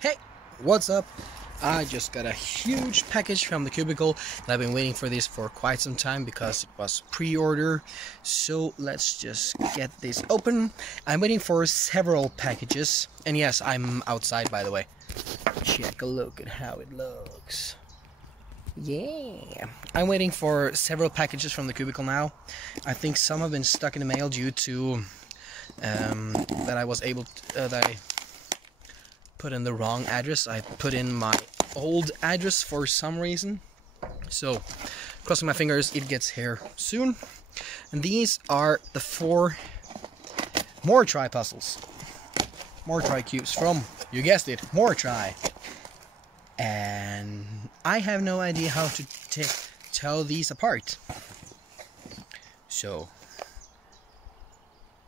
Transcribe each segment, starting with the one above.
Hey, what's up? I just got a huge package from the cubicle and I've been waiting for this for quite some time because it was pre-order. So let's just get this open. I'm waiting for several packages, and yes, I'm outside, by the way. Check a look at how it looks. Yeah, I'm waiting for several packages from the cubicle now. I think some have been stuck in the mail due to that I put in the wrong address. I put in my old address for some reason. So, crossing my fingers, it gets here soon. And these are the 4 moretry puzzles. Moretry cubes from, you guessed it, moretry. And I have no idea how to tell these apart. So,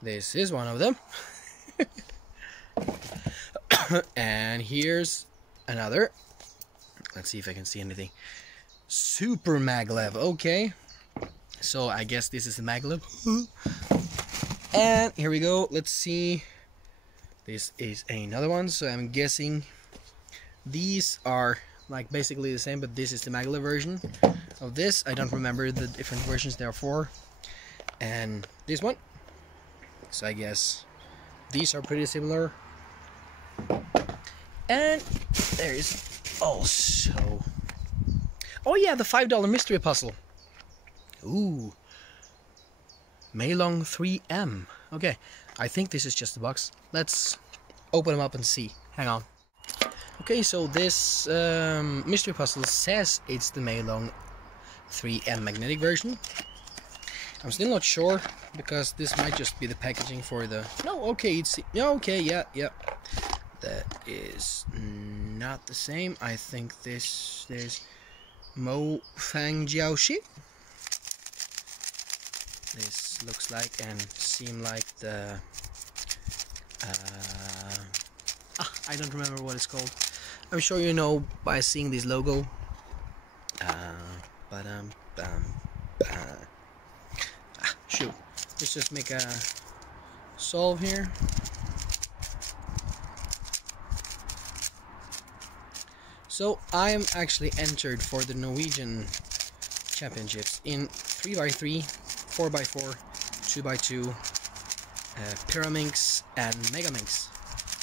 this is one of them. And here's another. Let's see if I can see anything. Super maglev. Okay, so I guess this is a maglev. And here we go. Let's see. This is another one. So I'm guessing these are like basically the same, but this is the maglev version of this. I don't remember the different versions there are for. And this one. So I guess these are pretty similar. And there's also, oh yeah, the $5 mystery puzzle. Ooh, Maylong 3M. Okay, I think this is just a box. Let's open them up and see. Hang on. Okay, so this mystery puzzle says it's the Maylong 3M magnetic version. I'm still not sure because this might just be the packaging for the. No, okay, it's okay, yeah. That is not the same. I think there's Mo Fang Jiaoxi. This looks like and seem like the I don't remember what it's called. I'm sure you know by seeing this logo. Shoot. Let's just make a solve here. So I am actually entered for the Norwegian Championships in 3x3, 4x4, 2x2, Pyraminx and Megaminx.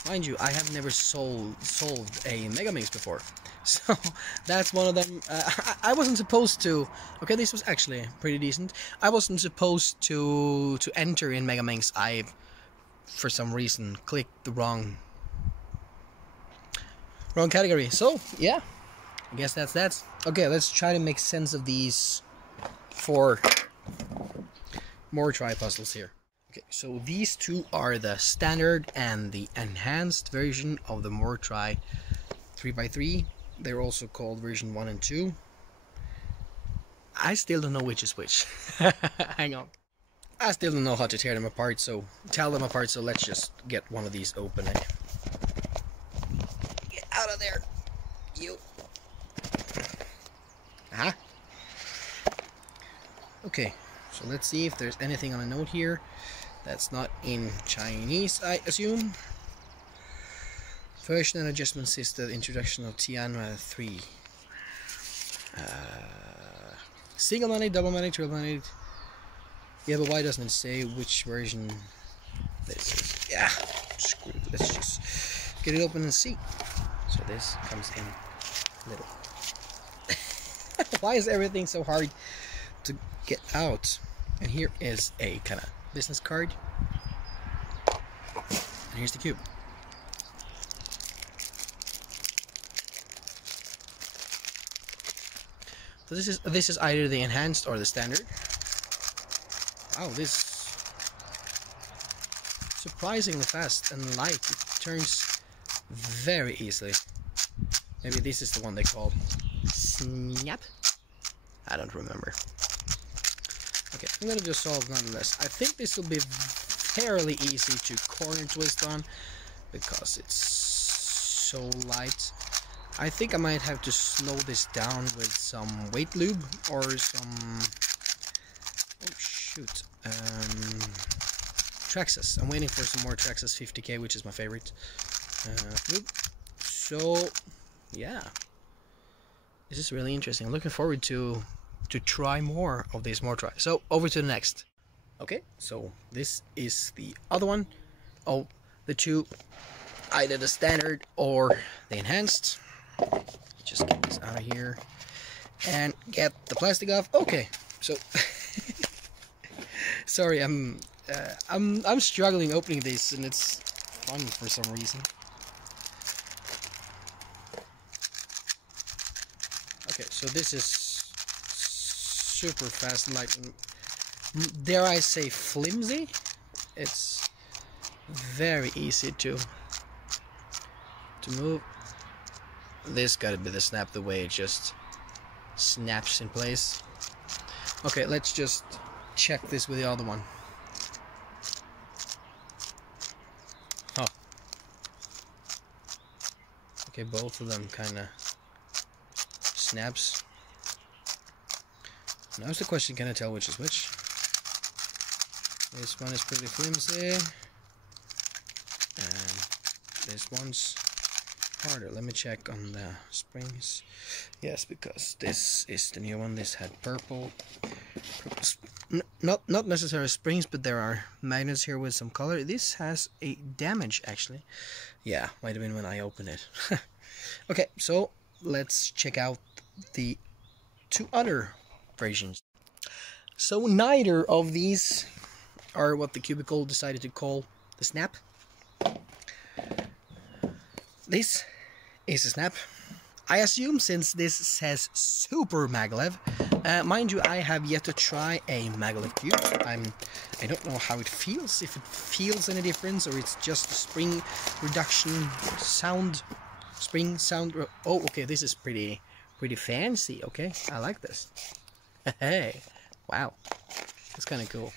Mind you, I have never solved a Megaminx before, so that's one of them. I wasn't supposed to. Okay, this was actually pretty decent. I wasn't supposed to enter in Megaminx. I, for some reason, clicked the wrong category. So yeah, I guess that's that. Okay, let's try to make sense of these 4 moretry puzzles here. Okay, so these 2 are the standard and the enhanced version of the moretry 3x3. They're also called version 1 and 2. I still don't know which is which. Hang on. I still don't know how to tear them apart, so let's just get one of these open. Out of there, you. Okay, so let's see if there's anything on a note here that's not in Chinese, I assume. Version and adjustment system, introduction of Tianma 3. Single magnetic, double magnetic, triple magnetic. Yeah, but why doesn't it say which version this is? Yeah, screw it. Let's just get it open and see. So this comes in little. Why is everything so hard to get out? And here is a kind of business card. And here's the cube. So this is either the enhanced or the standard. Wow, this surprisingly fast and light. It turns very easily. Maybe this is the one they call snap. I don't remember. Okay, I'm gonna just solve nonetheless. I think this will be fairly easy to corner twist on because it's so light. I think I might have to slow this down with some weight lube or some Traxxas. I'm waiting for some more Traxxas 50k, which is my favorite lube. So yeah, this is really interesting. I'm looking forward to try more of these moretry. So over to the next. Okay, so this is the other one. Oh, the two, either the standard or the enhanced. Just get this out of here and get the plastic off. Okay, so sorry, I'm struggling opening this, and it's fun for some reason. Okay, so this is super fast, like, dare I say, flimsy. It's very easy to move. This gotta be the snap, the way it just snaps in place. Okay, let's just check this with the other one. Oh, okay, both of them kind of snaps. Now's the question, can I tell which is which? This one is pretty flimsy, and this one's harder. Let me check on the springs. Yes, because this is the new one. This had purple not necessarily springs, but there are magnets here with some color. This has a damage, actually. Yeah, might have been when I opened it. Okay, so let's check out the two other versions. So neither of these are what the Cubicle decided to call the snap. This is a snap. I assume, since this says Super Maglev. Mind you, I have yet to try a Maglev cube. I don't know how it feels, if it feels any difference, or it's just a spring reduction sound. Spring sound. Oh, okay, this is pretty fancy. Okay, I like this. Hey, wow, that's kind of cool.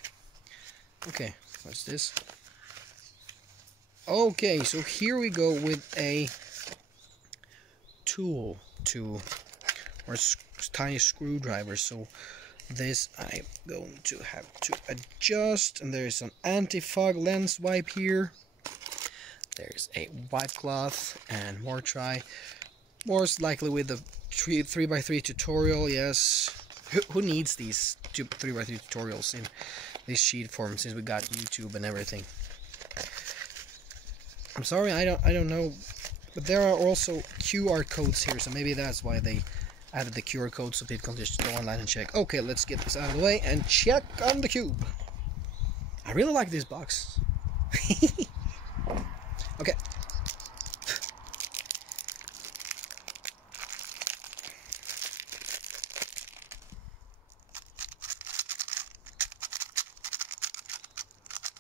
Okay, what's this? Okay, so here we go with a tool or tiny screwdriver. So this I'm going to have to adjust, and there's an anti-fog lens wipe here. There's a wipe cloth and moretry, most likely with the 3x3 tutorial. Yes, who needs these 3x3 tutorials in this sheet form, since we got YouTube and everything? I'm sorry, I don't know, but there are also QR codes here, so maybe that's why they added the QR code, so people can just go online and check. Okay, let's get this out of the way and check on the cube. I really like this box. Okay.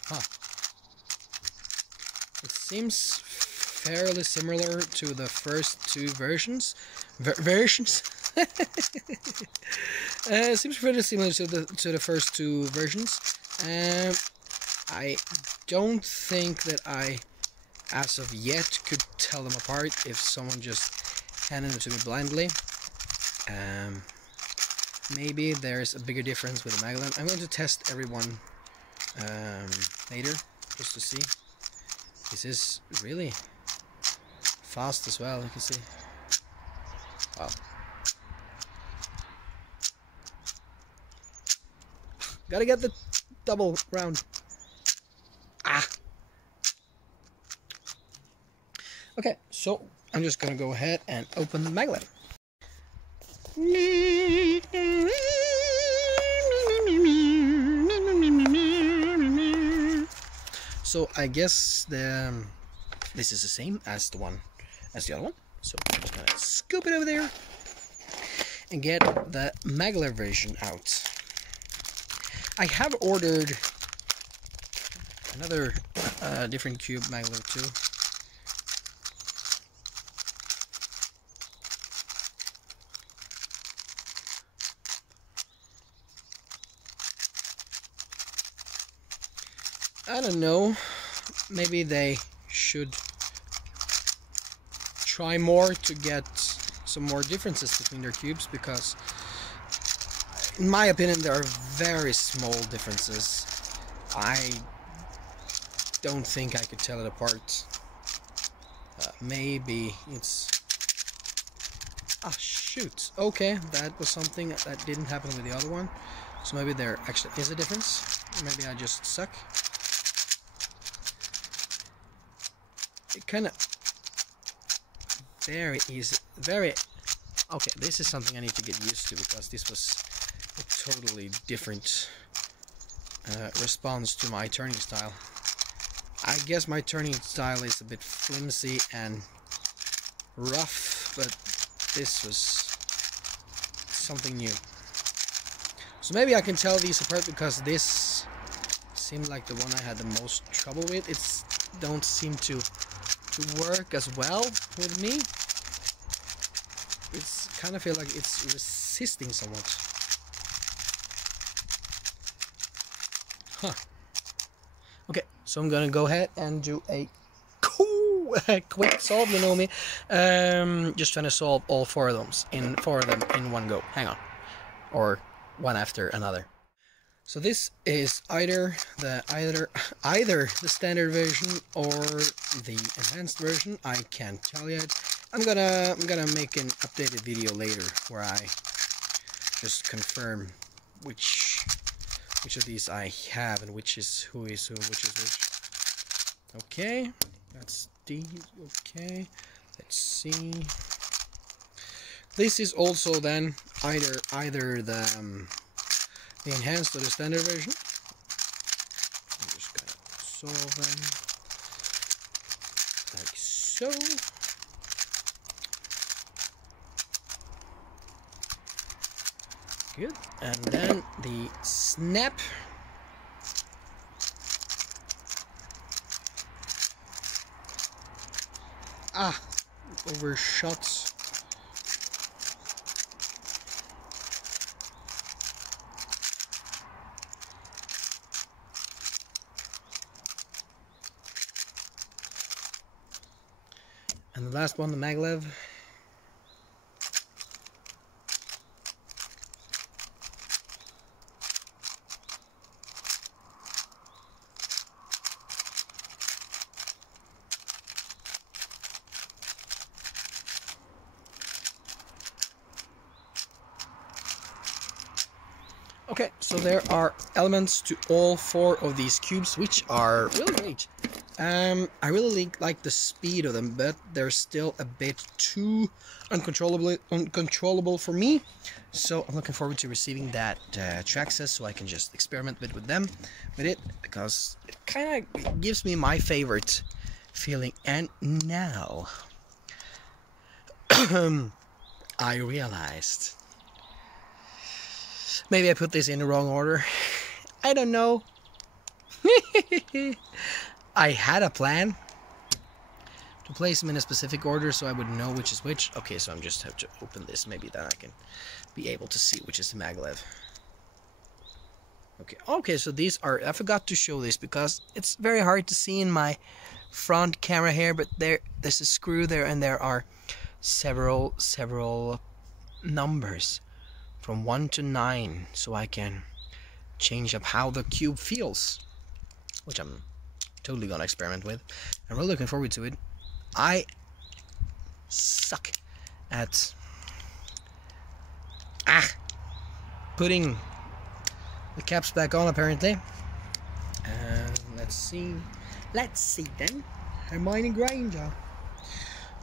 Huh. It seems fairly similar to the first two versions. It seems pretty similar to the first two versions. I don't think that I, as of yet, could tell them apart if someone just handed them to me blindly. Maybe there's a bigger difference with the Maglev. I'm going to test everyone later, just to see. This is really fast as well, you can see. Wow. Gotta get the double round. Ah! Okay, so I'm just gonna go ahead and open the Maglev. So I guess this is the same as the other one. So I'm just gonna scoop it over there and get the Maglev version out. I have ordered another different cube Maglev too. I don't know, maybe they should try more to get some more differences between their cubes, because in my opinion there are very small differences. I don't think I could tell it apart. maybe it's... Ah, shoot. Okay, that was something that didn't happen with the other one. So maybe there actually is a difference. Maybe I just suck. It kind of... Very easy. Very... Okay, this is something I need to get used to, because this was a totally different response to my turning style. I guess my turning style is a bit flimsy and rough, but this was something new. So maybe I can tell these apart, because this seemed like the one I had the most trouble with. It's don't seem to work as well with me. It's kind of feel like it's resisting somewhat. Huh. Okay, so I'm gonna go ahead and do a quick solve, you know me. Just trying to solve all four of them in one go. Hang on, or one after another. So this is either the standard version or the enhanced version. I can't tell yet. I'm gonna make an updated video later where I just confirm which of these I have and which is who is who, which is which. Okay, that's D. Okay, let's see. This is also then either the enhanced or the standard version. I'm just gonna solve them like so. Good. And then the snap. Ah, overshot. And the last one, the maglev. Okay, so there are elements to all four of these cubes, which are really great. I really like the speed of them, but they're still a bit too uncontrollable for me. So I'm looking forward to receiving that Traxxas, so I can just experiment with it, because it kind of gives me my favorite feeling. And now I realized maybe I put this in the wrong order. I don't know. I had a plan to place them in a specific order so I would know which is which. Okay, so I'm just have to open this. Maybe then I can be able to see which is the maglev. Okay, so these are... I forgot to show this because it's very hard to see in my front camera here, but there's a screw there, and there are several numbers from 1 to 9, so I can change up how the cube feels, which I'm totally gonna experiment with. I'm really looking forward to it. I suck at putting the caps back on, apparently. Let's see then. Hermione Granger.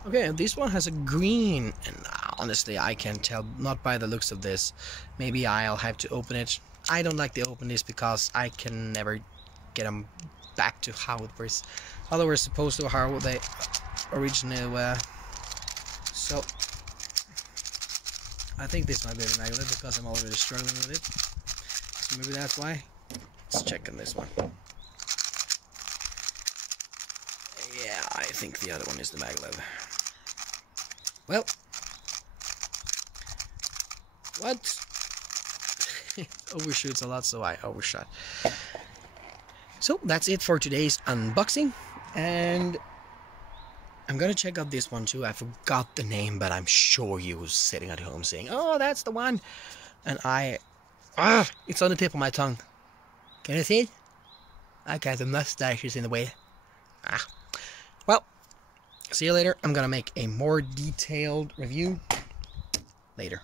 Okay, this one has a green, and honestly I can't tell, not by the looks of this. Maybe I'll have to open it. I don't like to open this because I can never get them back to how they were supposed to, how they originally were. So I think this might be the maglev because I'm already struggling with it. So maybe that's why. Let's check on this one. Yeah, I think the other one is the maglev. Well, what? It overshoots a lot, so I overshot. So that's it for today's unboxing, and I'm gonna check out this one too. I forgot the name, but I'm sure you was sitting at home saying, "Oh, that's the one," and it's on the tip of my tongue. Can you see it? Okay, the mustache is in the way. Well, See you later. I'm gonna make a more detailed review later.